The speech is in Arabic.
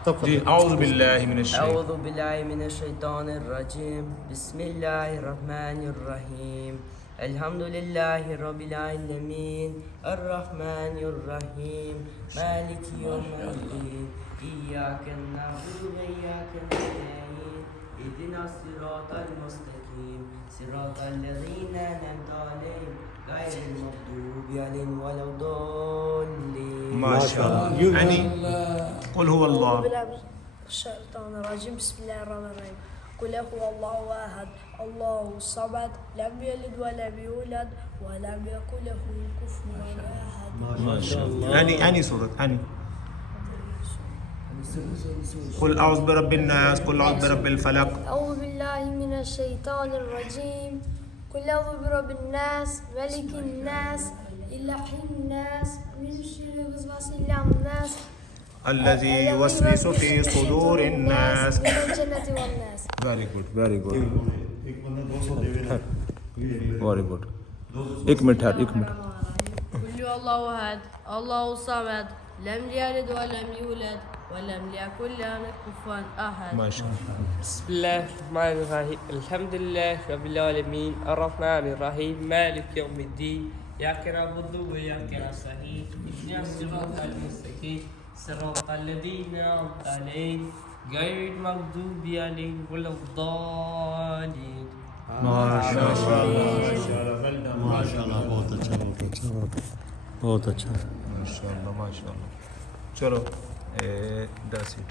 जी औज़ु बिल्लाहि मिनश أعوذ بالله من الشيطان الرجيم بسم الله الرحمن الرحيم الحمد لله رب العالمين الرحمن الرحيم مالك يوم الدين إياك نعبد وإياك نستعين اهدنا الصراط المستقيم صراط الذين أنعمت عليهم غير المغضوب عليهم ولا الضالين ما شاء الله يعني قل هو أعوذ الله بالله من الشيطان الرجيم بسم الله الرحمن الرحيم قل هو الله أحد الله الصمد لم يلد ولم يولد ولم يكن له كفوا أحد. ما شاء الله يعني سورة يعني قل أعوذ برب الناس قل أعوذ برب الفلق. أعوذ بالله من الشيطان الرجيم قل أعوذ برب الناس ملك الناس إله الناس من شر الوسواس الخناس الذي يوسوس في صدور الناس. من الجنة والناس. Very good, very good. Very good. एक मिनट قل هو الله أحد الله الصمد لم يلد ولم يولد ولم يكن له كفوا أحد. ما شاء الله. بسم الله الرحمن الرحيم الحمد لله رب العالمين الرحمن الرحيم مالك يوم الدين إياك نعبد وإياك نستعين اهدنا الصراط المستقيم صراط الذين أنعمت عليهم غير المغضوب عليهم ولا الضالين. ما شاء الله माशाल्लाह बहुत अच्छा बहुत अच्छा ما شاء الله ما شاء الله. चलो that's it.